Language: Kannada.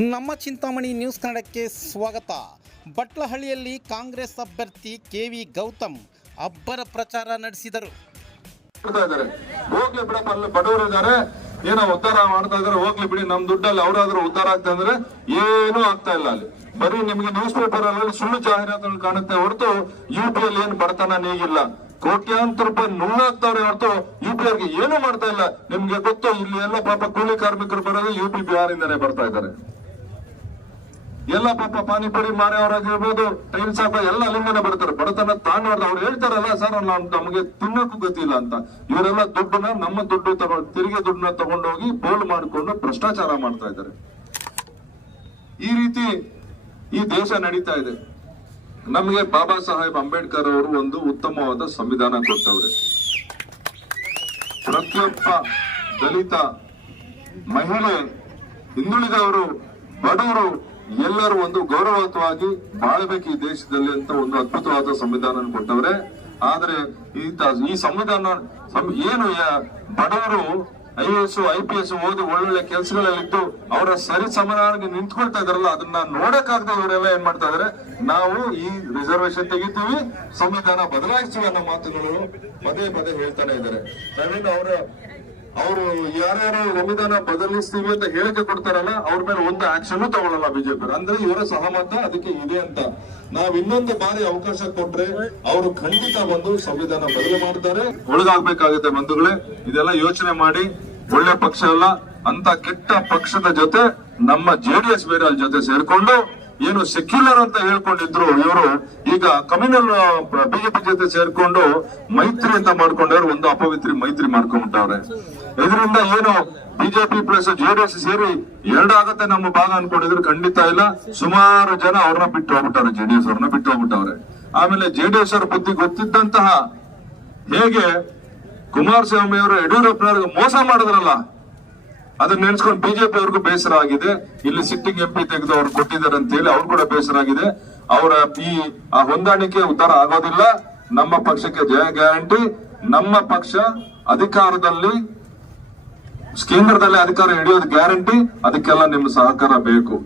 ನಮ್ಮ ಚಿಂತಾಮಣಿ ನ್ಯೂಸ್ ಕನ್ನಡಕ್ಕೆ ಸ್ವಾಗತ. ಬಟ್ಲಹಳ್ಳಿಯಲ್ಲಿ ಕಾಂಗ್ರೆಸ್ ಅಭ್ಯರ್ಥಿ ಕೆವಿ ಗೌತಮ್ ಅಬ್ಬರ ಪ್ರಚಾರ ನಡೆಸಿದರು. ಹೋಗ್ಲಿ ಬಿಡಪ್ಪ, ಅಲ್ಲಿ ಬಡವರು ಇದ್ದಾರೆ, ಏನೋ ಉದ್ಧಾರ ಮಾಡ್ತಾ ಇದಾರೆ, ಹೋಗ್ಲಿ ಬಿಡಿ, ನಮ್ ದುಡ್ಡಲ್ಲಿ ಅವ್ರಾದ್ರೂ ಉದ್ಧಾರ ಆಗ್ತಾ ಅಂದ್ರೆ ಏನೂ ಆಗ್ತಾ ಇಲ್ಲ. ಅಲ್ಲಿ ಬರೀ ನಿಮ್ಗೆ ನ್ಯೂಸ್ ಪೇಪರ್ ಅಲ್ಲಿ ಸುಳ್ಳು ಜಾಹೀರಾತುಗಳು ಕಾಣುತ್ತೆ ಹೊರತು UP ಅಲ್ಲಿ ಏನ್ ಬಡತನ ನೀಗಿಲ್ಲ. ಕೋಟ್ಯಾಂತರ ರೂಪಾಯಿ ನುಳ್ಳಾಗ್ತಾವ್ರೆ ಹೊರತು UP ಅವ್ರಿಗೆ ಏನು ಮಾಡ್ತಾ ಇಲ್ಲ. ನಿಮ್ಗೆ ಗೊತ್ತು, ಇಲ್ಲಿ ಎಲ್ಲ ಪಾಪ ಕೂಲಿ ಕಾರ್ಮಿಕರು ಬರೋದು UP ಬಿಹಾರ್ ಇಂದಾನೆ ಬರ್ತಾ ಇದ್ದಾರೆ. ಎಲ್ಲ ಪಾಪ ಪಾನಿಪುರಿ ಮಾರೇವರಾಗಿರ್ಬೋದು, ಟ್ರೈನ್ ಸಾಕ ಎಲ್ಲ ಅಲ್ಲಿಂದನೇ ಬರ್ತಾರೆ. ಬಡತನ ತಾಂಡವ್ರು ಅವ್ರು ಹೇಳ್ತಾರಲ್ಲ, ಸರ್ ನಮಗೆ ತಿನ್ನೋಕ್ಕೂ ಗೊತ್ತಿಲ್ಲ ಅಂತ. ಇವರೆಲ್ಲ ದುಡ್ಡನ್ನ, ನಮ್ಮ ದುಡ್ಡು ತೆರಿಗೆ ದುಡ್ಡನ್ನ ತಗೊಂಡೋಗಿ ಪೋಲ್ ಮಾಡಿಕೊಂಡು ಭ್ರಷ್ಟಾಚಾರ ಮಾಡ್ತಾ ಇದ್ದಾರೆ. ಈ ರೀತಿ ಈ ದೇಶ ನಡೀತಾ ಇದೆ. ನಮಗೆ ಬಾಬಾ ಸಾಹೇಬ್ ಅಂಬೇಡ್ಕರ್ ಅವರು ಒಂದು ಉತ್ತಮವಾದ ಸಂವಿಧಾನ ಕೊಟ್ಟವ್ರೆ. ಪ್ರತಿಯೊಬ್ಬ ದಲಿತ, ಮಹಿಳೆ, ಹಿಂದುಳಿದವರು, ಬಡವರು ಎಲ್ಲರೂ ಒಂದು ಗೌರವಯುತವಾಗಿ ಬಾಳಬೇಕು ಈ ದೇಶದಲ್ಲಿ ಅಂತ ಒಂದು ಅದ್ಭುತವಾದ ಸಂವಿಧಾನ ಕೊಟ್ಟವ್ರೆ. ಆದ್ರೆ ಈ ಸಂವಿಧಾನ ಏನು ಬಡವರು IAS IPS ಓದಿ ಒಳ್ಳೊಳ್ಳೆ ಕೆಲಸಗಳಲ್ಲಿದ್ದು ಅವರ ಸರಿ ಸಮಾನಾಗಿ ನಿಂತ್ಕೊಳ್ತಾ ಇದಾರಲ್ಲ, ಅದನ್ನ ನೋಡಕ್ಕಾಗದೆ ಇವರೆಲ್ಲ ಏನ್ ಮಾಡ್ತಾ ಇದಾರೆ, ನಾವು ಈ ರಿಸರ್ವೇಶನ್ ತೆಗಿತೀವಿ, ಸಂವಿಧಾನ ಬದಲಾಯಿಸ್ತೀವಿ ಅನ್ನೋ ಮಾತುಗಳು ಪದೇ ಪದೇ ಹೇಳ್ತಾನೆ ಇದ್ದಾರೆ. ಅವರು ಯಾರ್ಯಾರು ಸಂವಿಧಾನ ಬದಲಿಸ್ತೀವಿ ಅಂತ ಹೇಳಿಕೆ ಕೊಡ್ತಾರಲ್ಲ, ಅವ್ರ ಮೇಲೆ ಒಂದು ಆಕ್ಷನ್ ತಗೊಳ್ಳಲ್ಲ ಬಿಜೆಪಿ. ಅಂದ್ರೆ ಇವರ ಸಹಮತ ಅದಕ್ಕೆ ಇದೆ ಅಂತ. ನಾವ್ ಇನ್ನೊಂದು ಬಾರಿ ಅವಕಾಶ ಕೊಟ್ರೆ ಅವರು ಖಂಡಿತ ಬಂದು ಸಂವಿಧಾನ ಬದಲು ಮಾಡ್ತಾರೆ. ಒಳಗಾಗ್ಬೇಕಾಗುತ್ತೆ ಬಂಧುಗಳೇ. ಇದೆಲ್ಲ ಯೋಚನೆ ಮಾಡಿ, ಒಳ್ಳೆ ಪಕ್ಷ ಅಲ್ಲ ಅಂತ ಕೆಟ್ಟ ಪಕ್ಷದ ಜೊತೆ ನಮ್ಮ JDS ಬೇರೆ ಅಲ್ಲಿ ಜೊತೆ ಸೇರ್ಕೊಂಡು ಏನು ಸೆಕ್ಯುಲರ್ ಅಂತ ಹೇಳ್ಕೊಂಡಿದ್ರು ಇವರು, ಈಗ ಕಮ್ಯುನಲ್ ಬಿಜೆಪಿ ಜೊತೆ ಸೇರ್ಕೊಂಡು ಮೈತ್ರಿ ಅಂತ ಮಾಡ್ಕೊಂಡವ್ರು ಒಂದು ಅಪವಿತ್ರಿ ಮೈತ್ರಿ ಮಾಡ್ಕೊಂಡ್ಬಿಟ್ಟವ್ರೆ. ಇದರಿಂದ ಏನು ಬಿಜೆಪಿ ಪ್ಲಸ್ JDS ಸೇರಿ ಎರಡಾಗತ್ತೆ ನಮ್ಮ ಭಾಗ ಅನ್ಕೊಂಡಿದ್ರು, ಖಂಡಿತ ಇಲ್ಲ. ಸುಮಾರು ಜನ ಅವ್ರನ್ನ ಬಿಟ್ಟು ಹೋಗ್ಬಿಟ್ಟವ್ರೆ, JDS ಅವ್ರನ್ನ ಬಿಟ್ಟು ಹೋಗ್ಬಿಟ್ಟವ್ರೆ. ಆಮೇಲೆ JDS ಅವ್ರ ಬುದ್ಧಿ ಗೊತ್ತಿದ್ದಂತಹ ಹೇಗೆ ಕುಮಾರಸ್ವಾಮಿ ಅವರು ಯಡಿಯೂರಪ್ಪನವ್ರಿಗೆ ಮೋಸ ಮಾಡಿದ್ರಲ್ಲ, ಅದನ್ನ ನೆನ್ಸ್ಕೊಂಡು ಬಿಜೆಪಿ ಅವ್ರಿಗೂ ಬೇಸರ ಆಗಿದೆ. ಇಲ್ಲಿ ಸಿಟ್ಟಿಂಗ್ MP ತೆಗೆದು ಅವ್ರು ಕೊಟ್ಟಿದ್ದಾರೆ ಅಂತ ಹೇಳಿ ಅವ್ರು ಕೂಡ ಬೇಸರ ಆಗಿದೆ. ಅವರ ಈ ಹೊಂದಾಣಿಕೆ ಉದ್ಧಾರ ಆಗೋದಿಲ್ಲ. ನಮ್ಮ ಪಕ್ಷಕ್ಕೆ ಜಯ ಗ್ಯಾರಂಟಿ. ನಮ್ಮ ಪಕ್ಷ ಅಧಿಕಾರದಲ್ಲಿ, ಕೇಂದ್ರದಲ್ಲಿ ಅಧಿಕಾರ ಹಿಡಿಯೋದು ಗ್ಯಾರಂಟಿ. ಅದಕ್ಕೆಲ್ಲ ನಿಮ್ಮ ಸಹಕಾರ ಬೇಕು.